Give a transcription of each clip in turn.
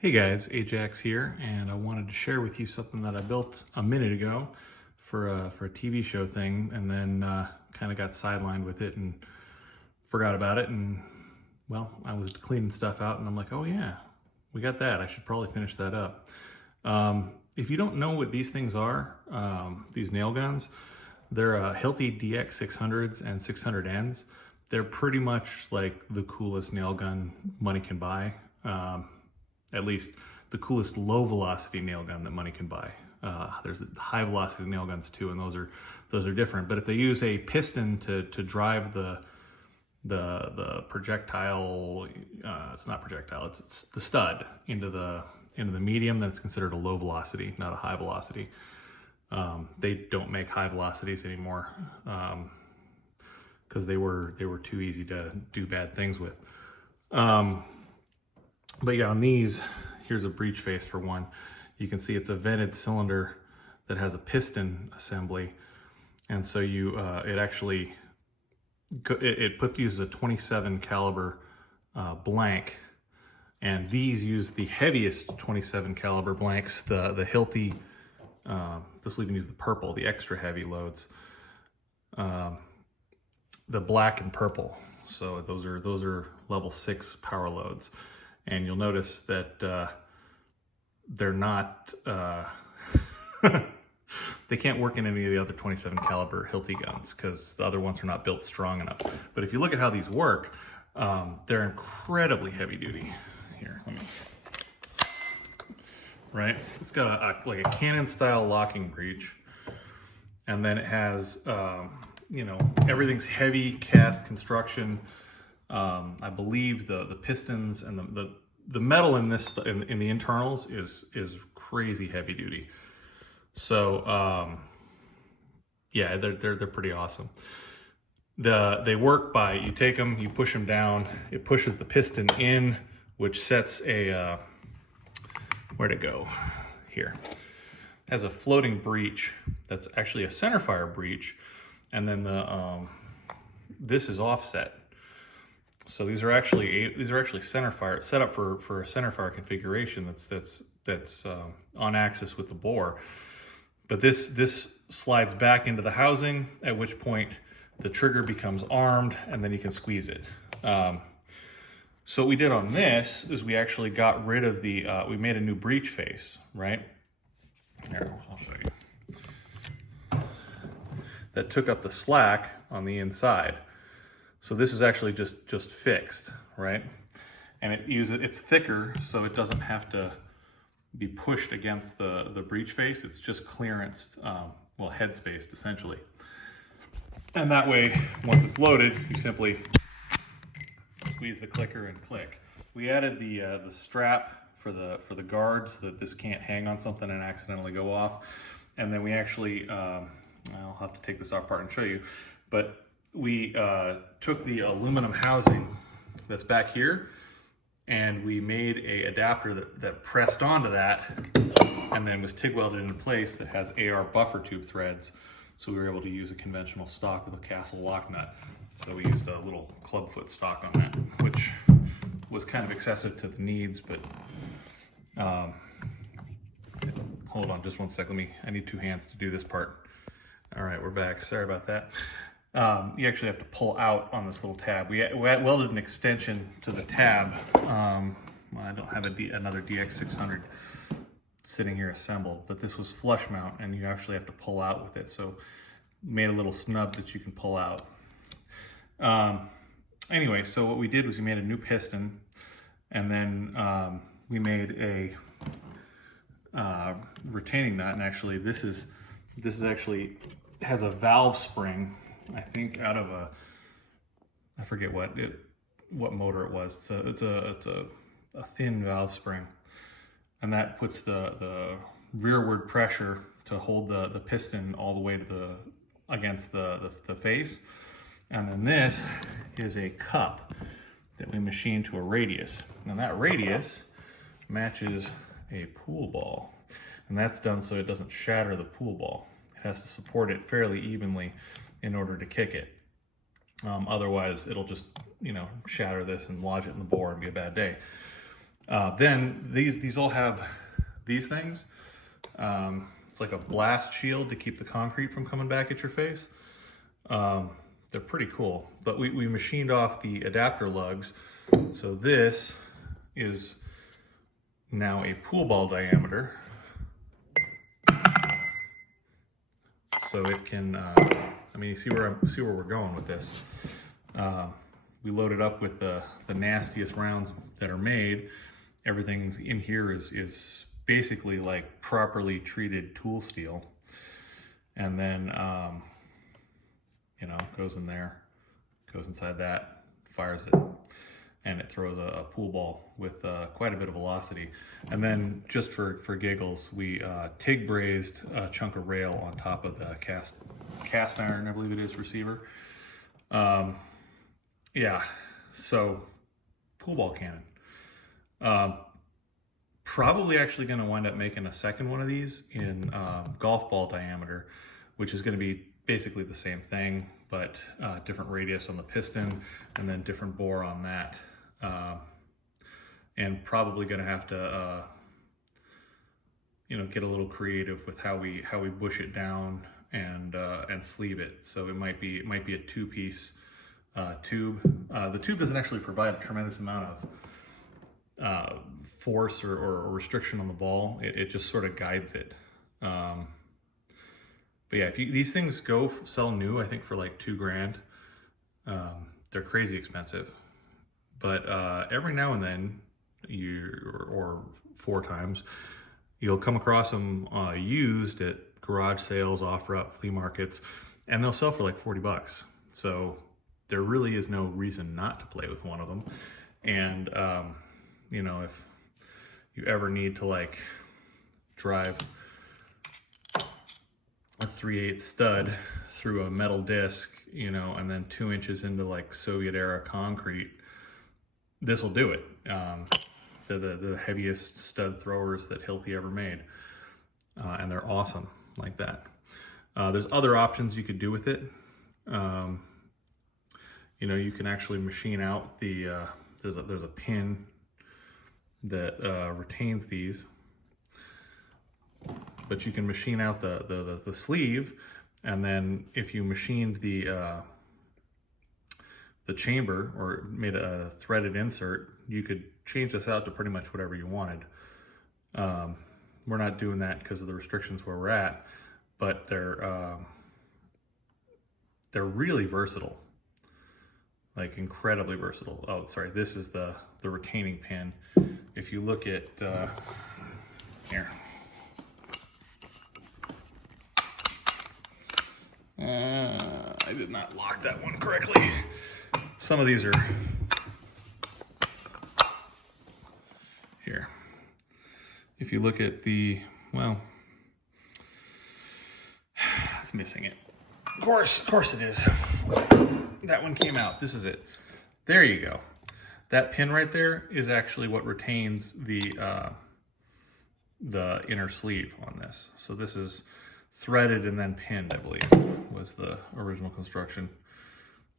Hey guys, Ajax here, and I wanted to share with you something that I built a minute ago for a TV show thing, and then kind of got sidelined with it and forgot about it. And well, I was cleaning stuff out, and I'm like, oh yeah, we got that. I should probably finish that up. If you don't know what these things are, these nail guns, they're Hilti DX600s and 600Ns. They're pretty much like the coolest nail gun money can buy. At least the coolest low velocity nail gun that money can buy. There's high velocity nail guns too, and those are different. But if they use a piston to drive the projectile, it's not projectile, it's the stud into the medium, then it's considered a low velocity, not a high velocity. They don't make high velocities anymore because they were too easy to do bad things with. But yeah, on these, here's a breech face for one. You can see it's a vented cylinder that has a piston assembly. And so it uses a 27 caliber blank. And these use the heaviest 27 caliber blanks, the Hilti, this will even use the purple, the extra heavy loads, the black and purple. So those are level 6 power loads. And you'll notice that they're not, they can't work in any of the other 27 caliber Hilti guns because the other ones are not built strong enough. But if you look at how these work, they're incredibly heavy duty. Here, let me, right? It's got like a cannon style locking breech. And then it has, everything's heavy cast construction. I believe the pistons and the metal in this in the internals is crazy heavy duty. So yeah, they're pretty awesome. They work by, you take them, you push them down, it pushes the piston in, which sets a where'd it go? Here. It has a floating breech that's actually a centerfire breech, and then this is offset. So these are actually centerfire, set up for a centerfire configuration that's on axis with the bore. But this slides back into the housing, at which point the trigger becomes armed, and then you can squeeze it. So what we did on this is we actually got rid of we made a new breech face, right? Here, I'll show you. That took up the slack on the inside. So this is actually just fixed, right? And it's thicker, so it doesn't have to be pushed against the breech face. It's just clearanced, well, head spaced essentially. And that way, once it's loaded, you simply squeeze the clicker and click. We added the strap for the guards so that this can't hang on something and accidentally go off. And then we actually, I'll have to take this apart and show you, but we took the aluminum housing that's back here, and we made a adapter that pressed onto that and then was TIG welded into place that has AR buffer tube threads. So we were able to use a conventional stock with a Castle lock nut. So we used a little clubfoot stock on that, which was kind of excessive to the needs, but hold on just one sec. I need 2 hands to do this part. All right, we're back. Sorry about that. You actually have to pull out on this little tab. We welded an extension to the tab. I don't have another DX600 sitting here assembled, but this was flush mount, and you actually have to pull out with it. So made a little snub that you can pull out. Anyway, so what we did was we made a new piston, and then we made a retaining nut. And actually, this is actually has a valve spring. I think out of I forget what motor it was. It's a thin valve spring, and that puts the rearward pressure to hold the piston all the way to against the face. And then this is a cup that we machined to a radius. Now that radius matches a pool ball, and that's done so it doesn't shatter the pool ball. It has to support it fairly evenly in order to kick it. Otherwise, it'll just, shatter this and lodge it in the bore and be a bad day. Then these all have these things. It's like a blast shield to keep the concrete from coming back at your face. They're pretty cool, but we machined off the adapter lugs. So this is now a pool ball diameter. So it can, I mean, you see where we're going with this. We loaded up with the nastiest rounds that are made. Everything in here is basically like properly treated tool steel. And then, you know, goes in there, goes inside that, fires it, and it throws a pool ball with quite a bit of velocity. And then just for giggles, we TIG brazed a chunk of rail on top of the cast iron, I believe it is, receiver. Yeah, so pool ball cannon. Probably actually going to wind up making a second one of these in golf ball diameter, which is going to be basically the same thing, but different radius on the piston and then different bore on that. And probably going to have to, you know, get a little creative with how we bush it down and sleeve it. So it might be a two-piece tube. The tube doesn't actually provide a tremendous amount of force or restriction on the ball. It just sort of guides it. But yeah, if these things sell new, I think for like $2 grand. They're crazy expensive. But every now and then, or 4 times, you'll come across them used at garage sales, off-route flea markets, and they'll sell for like 40 bucks. So there really is no reason not to play with one of them. And you know, if you ever need to like drive a 3/8 stud through a metal disc, you know, and then 2 inches into like Soviet era concrete, this will do it. They're the heaviest stud throwers that Hilti ever made. And they're awesome like that. There's other options you could do with it. You know, you can actually machine out the, there's a pin that retains these, but you can machine out the sleeve, and then if you machined the chamber or made a threaded insert, you could change this out to pretty much whatever you wanted. We're not doing that because of the restrictions where we're at, but they're really versatile, like incredibly versatile. Oh, sorry, this is the retaining pin. If you look at here, I did not lock that one correctly. Some of these are here. If you look at the, well, it's missing it. Of course it is. That one came out. This is it. There you go. That pin right there is actually what retains the inner sleeve on this. So this is threaded and then pinned, I believe, was the original construction.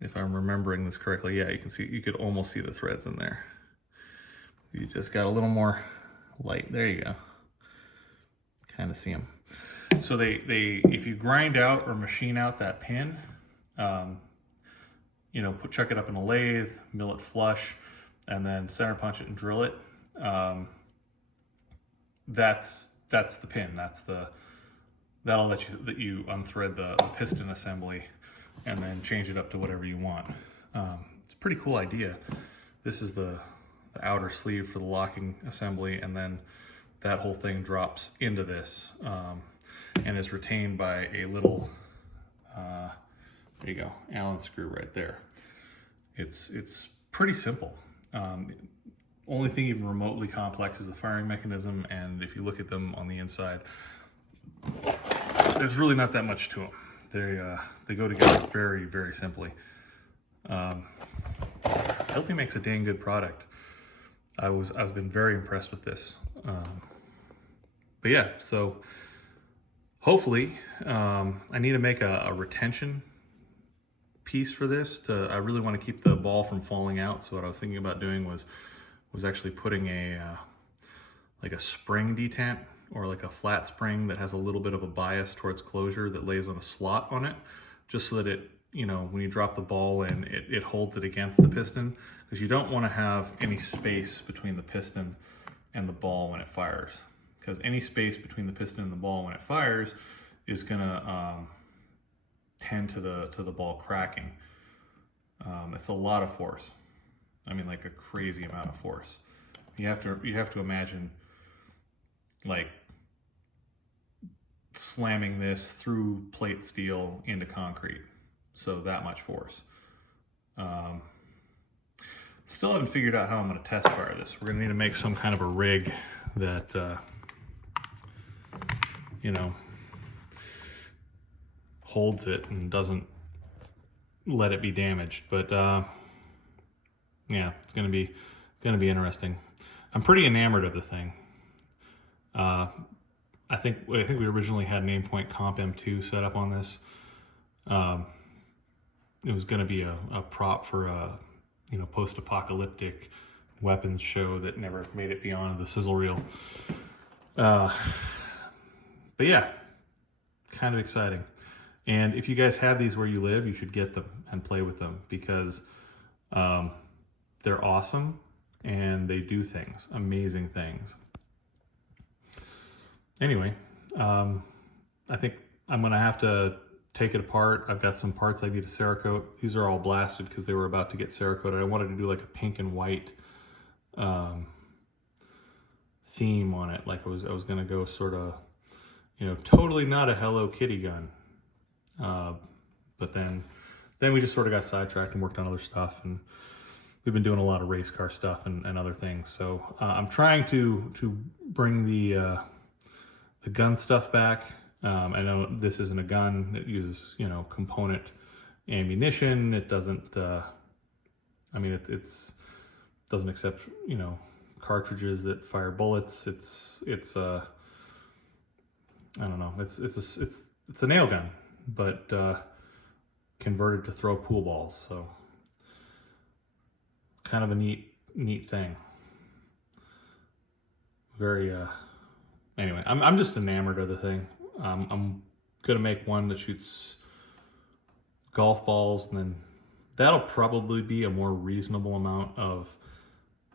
If I'm remembering this correctly, yeah, you can see, you could almost see the threads in there. You just got a little more light. There you go. Kind of see them. So if you grind out or machine out that pin, you know, chuck it up in a lathe, mill it flush, and then center punch it and drill it. That's the pin. That'll let you unthread the piston assembly and then change it up to whatever you want. It's a pretty cool idea. This is the outer sleeve for the locking assembly, and then that whole thing drops into this and is retained by a little, there you go, Allen screw right there. It's pretty simple. Only thing even remotely complex is the firing mechanism, and if you look at them on the inside, there's really not that much to them. They go together very, very simply. Hilti makes a dang good product. I've been very impressed with this. But yeah, so hopefully, I need to make a retention piece for this. I really want to keep the ball from falling out. So what I was thinking about doing was was actually putting like a spring detent, or like a flat spring that has a little bit of a bias towards closure that lays on a slot on it, just so that it, you know, when you drop the ball in, it holds it against the piston, because you don't want to have any space between the piston and the ball when it fires, because any space between the piston and the ball when it fires is gonna tend to the ball cracking. It's a lot of force. I mean, like a crazy amount of force. You have to imagine like slamming this through plate steel into concrete. So that much force. Still haven't figured out how I'm going to test fire this. We're going to need to make some kind of a rig that, you know, holds it and doesn't let it be damaged. But yeah, it's going to be interesting. I'm pretty enamored of the thing. I think we originally had an Aimpoint Comp M2 set up on this. It was going to be a prop for a, you know, post-apocalyptic weapons show that never made it beyond the sizzle reel. But yeah, kind of exciting. And if you guys have these where you live, you should get them and play with them, because they're awesome and they do things, amazing things. Anyway, I think I'm gonna have to take it apart. I've got some parts I need to Cerakote. These are all blasted because they were about to get Cerakoted. I wanted to do like a pink and white theme on it. Like I was gonna go sort of, you know, totally not a Hello Kitty gun. But then we just sort of got sidetracked and worked on other stuff, and we've been doing a lot of race car stuff and other things. So I'm trying to bring the gun stuff back. I know this isn't a gun. It uses, you know, component ammunition. It doesn't, I mean, it's doesn't accept, you know, cartridges that fire bullets. It's I don't know. It's a nail gun, but converted to throw pool balls. So kind of a neat thing. Very, anyway, I'm just enamored of the thing. I'm gonna make one that shoots golf balls, and then that'll probably be a more reasonable amount of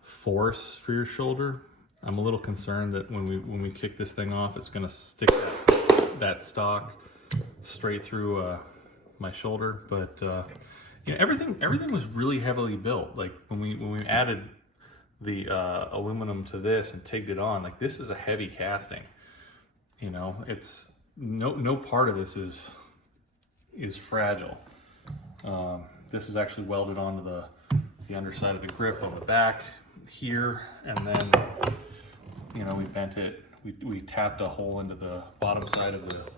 force for your shoulder. I'm a little concerned that when we kick this thing off, it's gonna stick that stock straight through my shoulder. But you know, everything was really heavily built. Like when we added the aluminum to this and tigged it on, like this is a heavy casting. You know, it's no part of this is fragile. This is actually welded onto the underside of the grip on the back here, and then, you know, we bent it. We tapped a hole into the bottom side of the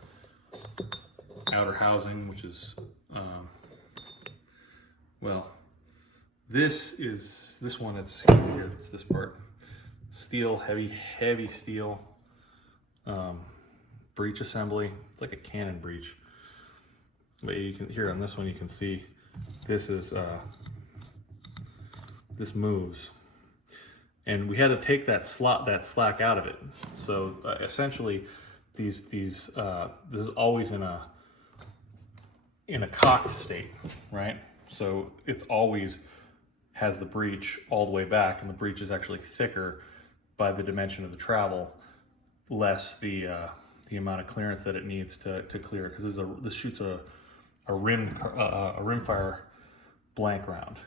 outer housing, which is well, this one. It's here. It's this part. Steel, heavy steel. Breech assembly. It's like a cannon breech. But you can here on this one, you can see this is this moves, and we had to take that slack out of it. So essentially, this is always in a cocked state, right? So it's always has the breech all the way back, and the breech is actually thicker by the dimension of the travel, less the amount of clearance that it needs to clear, because this shoots a rimfire blank round,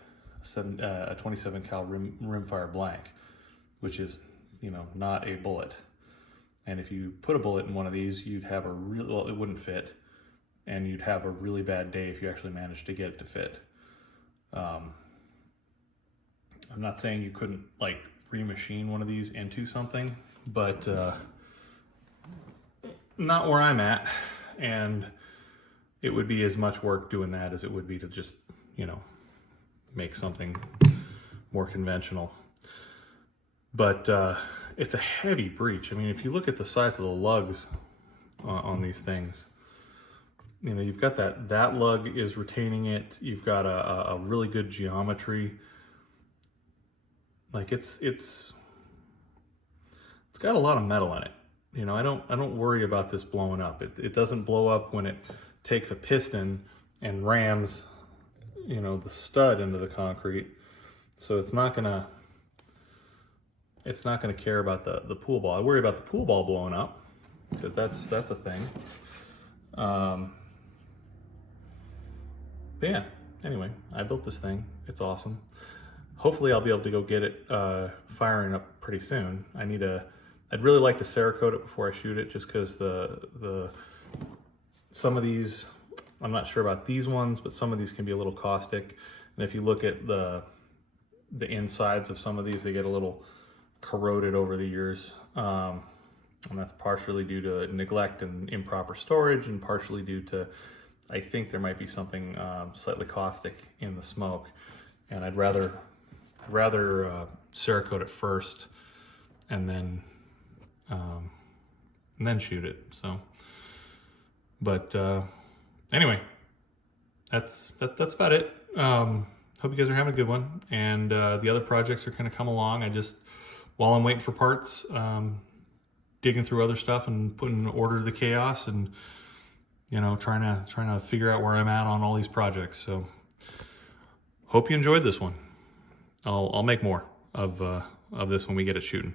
a 27 cal rimfire blank, which is, you know, not a bullet. And if you put a bullet in one of these, you'd have well, it wouldn't fit, and you'd have a really bad day if you actually managed to get it to fit. I'm not saying you couldn't like remachine one of these into something, but not where I'm at, and it would be as much work doing that as it would be to just, you know, make something more conventional. But it's a heavy breech. I mean, if you look at the size of the lugs on these things, you know, you've got that lug is retaining it. You've got a really good geometry. like it's got a lot of metal in it. You know, I don't worry about this blowing up. It doesn't blow up when it takes a piston and rams, you know, the stud into the concrete. So it's not gonna care about the pool ball. I worry about the pool ball blowing up because that's a thing. But yeah, anyway, I built this thing. It's awesome. Hopefully I'll be able to go get it firing up pretty soon. I'd really like to Cerakote it before I shoot it, just because some of these, I'm not sure about these ones, but some of these can be a little caustic. And if you look at the insides of some of these, they get a little corroded over the years. And that's partially due to neglect and improper storage, and partially due to, I think there might be something slightly caustic in the smoke. And I'd rather Cerakote it first and then shoot it. So, but anyway, that's about it. Hope you guys are having a good one, and the other projects are going to come along. While I'm waiting for parts, digging through other stuff and putting an order to the chaos, and you know, trying to figure out where I'm at on all these projects. So hope you enjoyed this one. I'll make more of this when we get it shooting.